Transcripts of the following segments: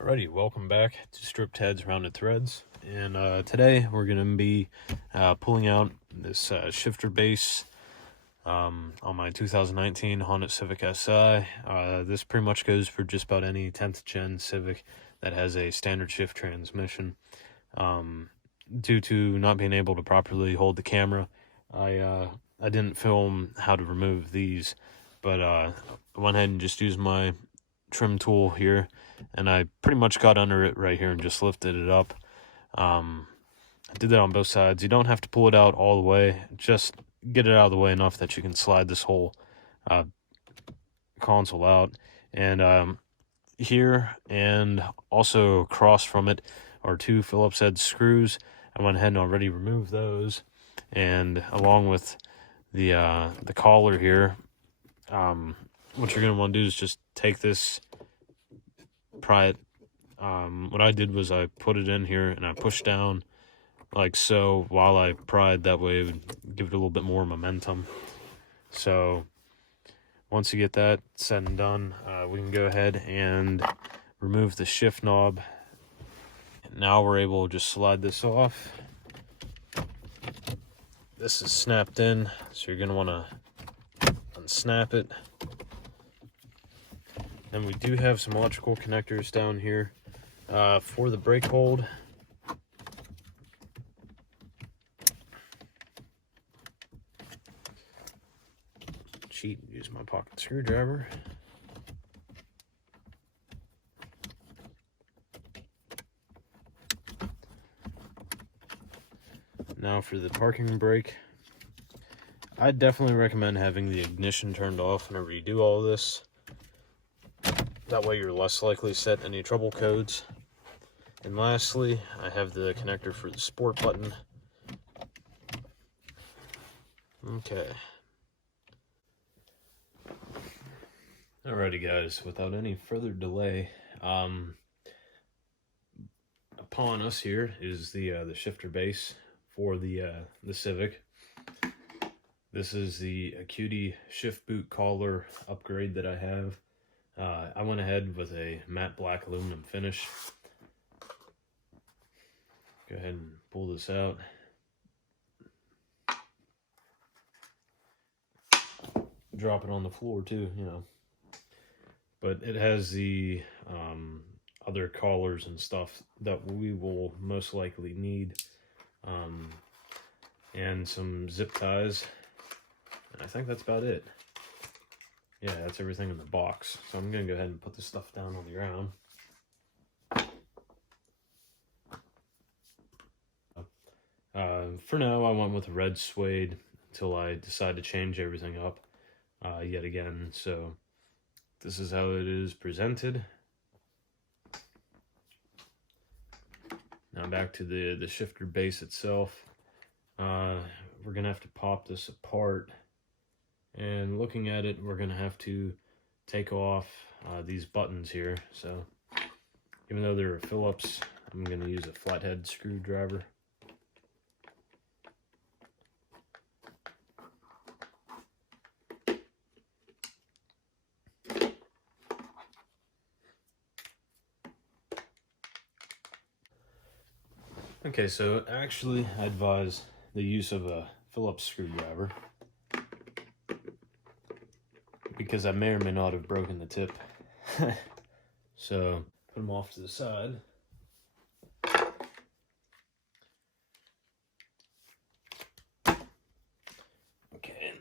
Alrighty, welcome back to Stripped Heads, Rounded Threads. And today we're going to be pulling out this shifter base on my 2019 Honda Civic Si. This pretty much goes for just about any 10th gen Civic that has a standard shift transmission. Due to not being able to properly hold the camera, I didn't film how to remove these, but I went ahead and just used my trim tool here, and I pretty much got under it right here and just lifted it up. I did that on both sides. You don't have to pull it out all the way, just get it out of the way enough that you can slide this whole console out. And here and also across from it are two Phillips head screws. I went ahead and already removed those, and along with the collar here, what you're going to want to do is just take this, pry it. What I did was I put it in here and I pushed down like so while I pried. That way it would give it a little bit more momentum. So once you get that said and done, we can go ahead and remove the shift knob. Now we're able to just slide this off. This is snapped in, so you're going to want to unsnap it. And we do have some electrical connectors down here for the brake hold. Cheat and use my pocket screwdriver. Now for the parking brake. I definitely recommend having the ignition turned off whenever you do all this. That way you're less likely to set any trouble codes. And lastly, I have the connector for the sport button. Okay. Alrighty guys, without any further delay, upon us here is the shifter base for the Civic. This is the Acuity shift boot collar upgrade that I have. I went ahead with a matte black aluminum finish. Go ahead and pull this out. Drop it on the floor too, you know. But it has the other collars and stuff that we will most likely need. And some zip ties. And I think that's about it. Yeah, that's everything in the box. So I'm going to go ahead and put this stuff down on the ground. For now, I went with red suede until I decide to change everything up yet again. So this is how it is presented. Now back to the shifter base itself. We're going to have to pop this apart. And looking at it, we're going to have to take off these buttons here. So even though they're a Phillips, I'm going to use a flathead screwdriver. Okay, so actually I advise the use of a Phillips screwdriver, because I may or may not have broken the tip. So put them off to the side. Okay,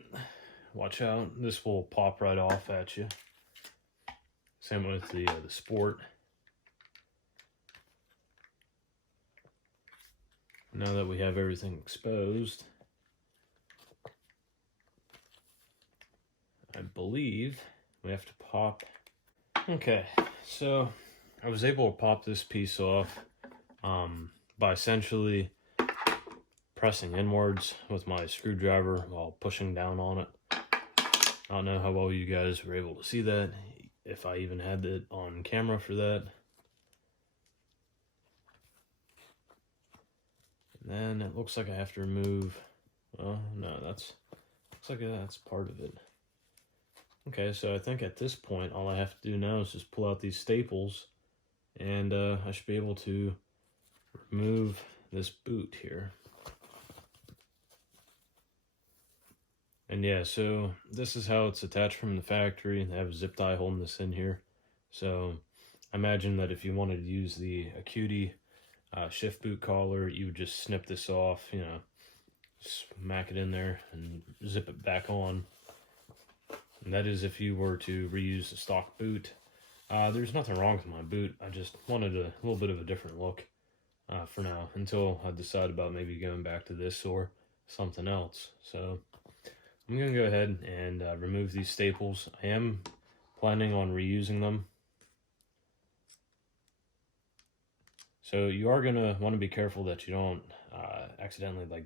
watch out, this will pop right off at you. Same with the sport. Now that we have everything exposed, I believe we have to pop. Okay, so I was able to pop this piece off by essentially pressing inwards with my screwdriver while pushing down on it. I don't know how well you guys were able to see that, if I even had it on camera for that. And then it looks like I have to remove, well, no, looks like that's part of it. Okay, so I think at this point, all I have to do now is just pull out these staples and I should be able to remove this boot here. And yeah, so this is how it's attached from the factory. They have a zip tie holding this in here. So I imagine that if you wanted to use the Acuity shift boot collar, you would just snip this off, you know, smack it in there and zip it back on. And that is if you were to reuse the stock boot. There's nothing wrong with my boot. I just wanted a little bit of a different look for now, until I decide about maybe going back to this or something else. So I'm going to go ahead and remove these staples. I am planning on reusing them. So you are going to want to be careful that you don't accidentally like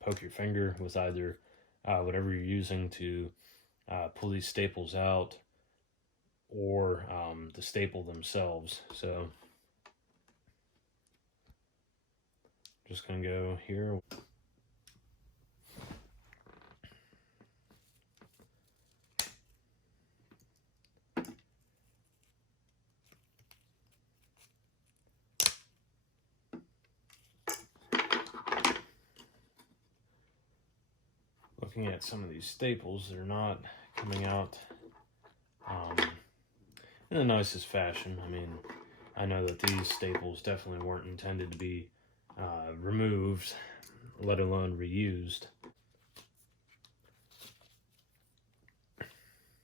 poke your finger with either whatever you're using to pull these staples out, or the staple themselves. So just going to go here. Looking at some of these staples, they're not coming out in the nicest fashion. I mean, I know that these staples definitely weren't intended to be removed, let alone reused.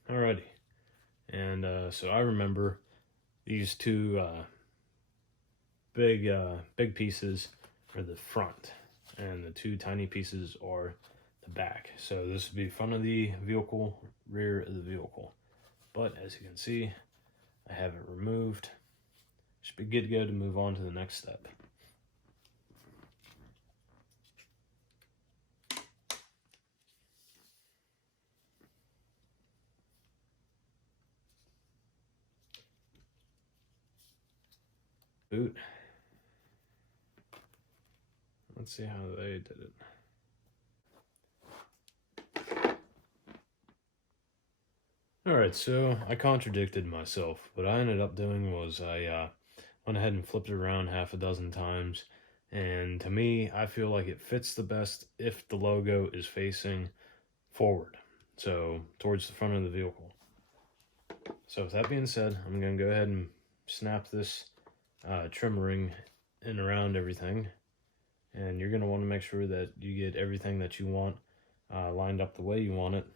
Alrighty, and so I remember these two big pieces are the front, and the two tiny pieces are the back. So this would be front of the vehicle, rear of the vehicle. But as you can see, I have it removed. Should be good to go to move on to the next step. Boot. Let's see how they did it. Alright, so I contradicted myself. What I ended up doing was I went ahead and flipped it around half a dozen times, and to me, I feel like it fits the best if the logo is facing forward, so towards the front of the vehicle. So with that being said, I'm going to go ahead and snap this trim ring in around everything, and you're going to want to make sure that you get everything that you want lined up the way you want it.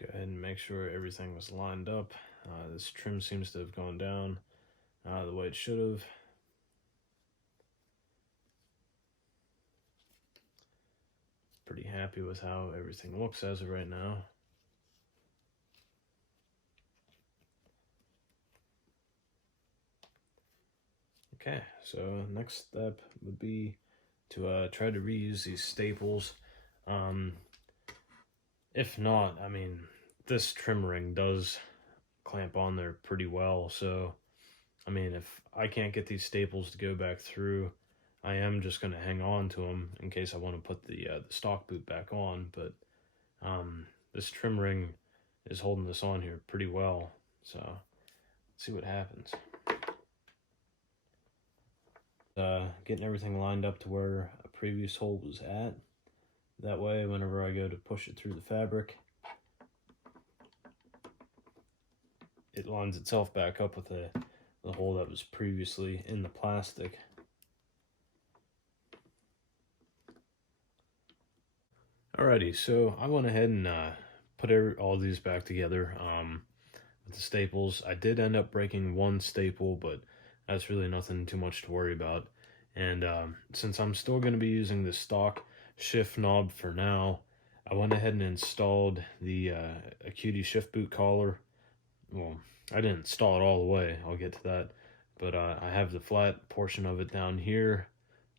Go ahead and make sure everything was lined up. This trim seems to have gone down the way it should have. Pretty happy with how everything looks as of right now. Okay, so next step would be to try to reuse these staples. If not, I mean, this trim ring does clamp on there pretty well, so I mean, if I can't get these staples to go back through, I am just going to hang on to them in case I want to put the stock boot back on. But this trim ring is holding this on here pretty well, so let's see what happens. Getting everything lined up to where a previous hole was at. That way, whenever I go to push it through the fabric, it lines itself back up with the hole that was previously in the plastic. Alrighty, so I went ahead and put all these back together with the staples. I did end up breaking one staple, but that's really nothing too much to worry about. And since I'm still going to be using the stock shift knob for now, I went ahead and installed the Acuity shift boot collar. Well, I didn't install it all the way, I'll get to that, but I have the flat portion of it down here,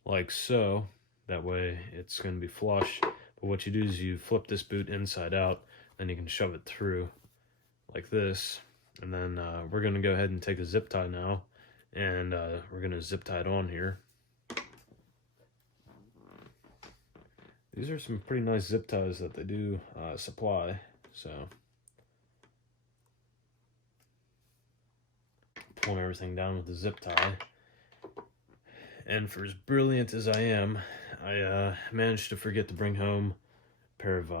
like so. That way it's going to be flush. But what you do is you flip this boot inside out, then you can shove it through like this. And then we're going to go ahead and take a zip tie now and we're gonna zip tie it on here. These are some pretty nice zip ties that they do supply, so pulling everything down with the zip tie. And for as brilliant as I am, I managed to forget to bring home a pair of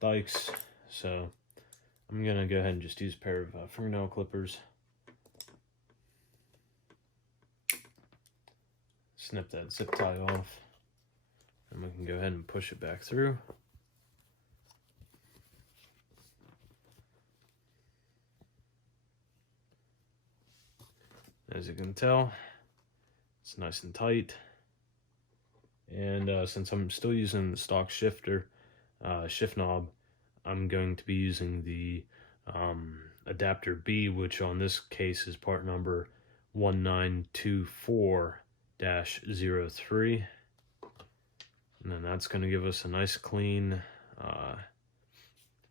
dikes, so I'm gonna go ahead and just use a pair of fingernail clippers. Snip that zip tie off, and we can go ahead and push it back through. As you can tell, it's nice and tight. And since I'm still using the stock shifter, shift knob, I'm going to be using the adapter B, which on this case is part number 1924-03. And then that's going to give us a nice clean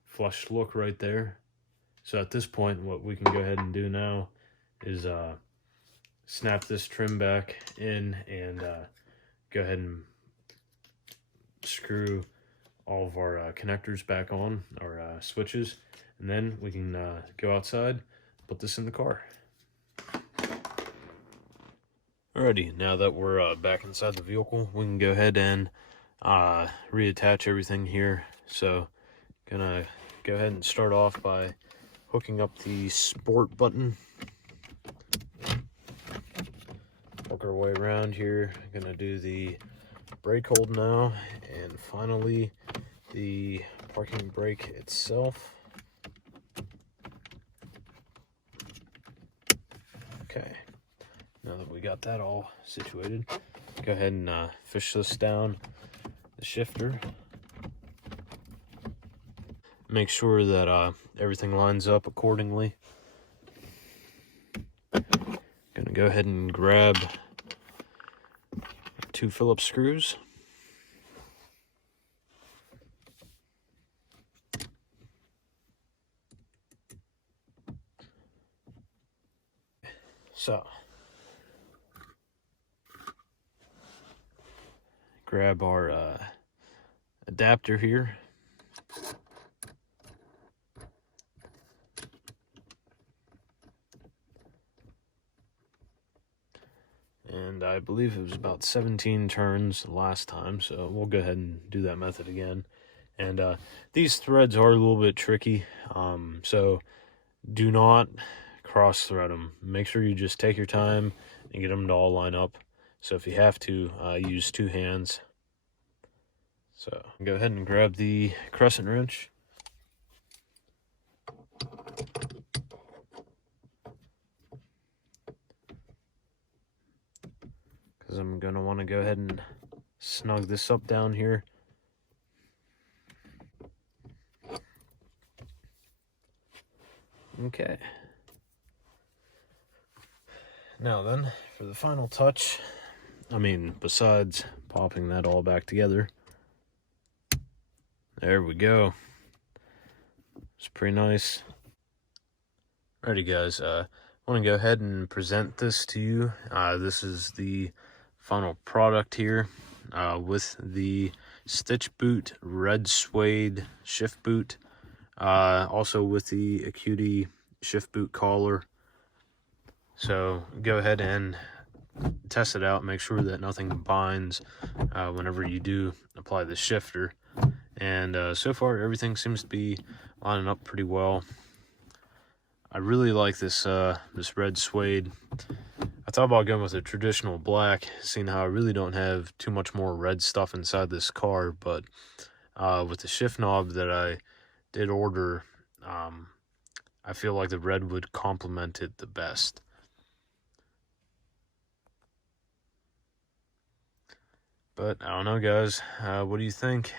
flush look right there. So at this point, what we can go ahead and do now is snap this trim back in and go ahead and screw all of our connectors back on, our switches, and then we can go outside, put this in the car. Alrighty, now that we're back inside the vehicle, we can go ahead and reattach everything here. So gonna go ahead and start off by hooking up the sport button. Work our way around here. Gonna do the brake hold now, and finally the parking brake itself. Okay, now that we got that all situated, go ahead and fish this down the shifter. Make sure that everything lines up accordingly. Gonna go ahead and grab 2 Phillips screws. So, grab our adapter here. And I believe it was about 17 turns last time, so we'll go ahead and do that method again. And these threads are a little bit tricky, so do not cross thread them. Make sure you just take your time and get them to all line up. So if you have to, use 2 hands. So go ahead and grab the crescent wrench. Because I'm going to want to go ahead and snug this up down here. Okay. Now then, for the final touch, besides popping that all back together, there we go. It's pretty nice. Alrighty guys, I want to go ahead and present this to you. This is the final product here with the stitch boot red suede shift boot, also with the Acuity shift boot collar. So go ahead and test it out, make sure that nothing binds whenever you do apply the shifter. And so far everything seems to be lining up pretty well. I really like this this red suede. I thought about going with a traditional black, seeing how I really don't have too much more red stuff inside this car, but with the shift knob that I did order, I feel like the red would complement it the best. But I don't know guys, what do you think?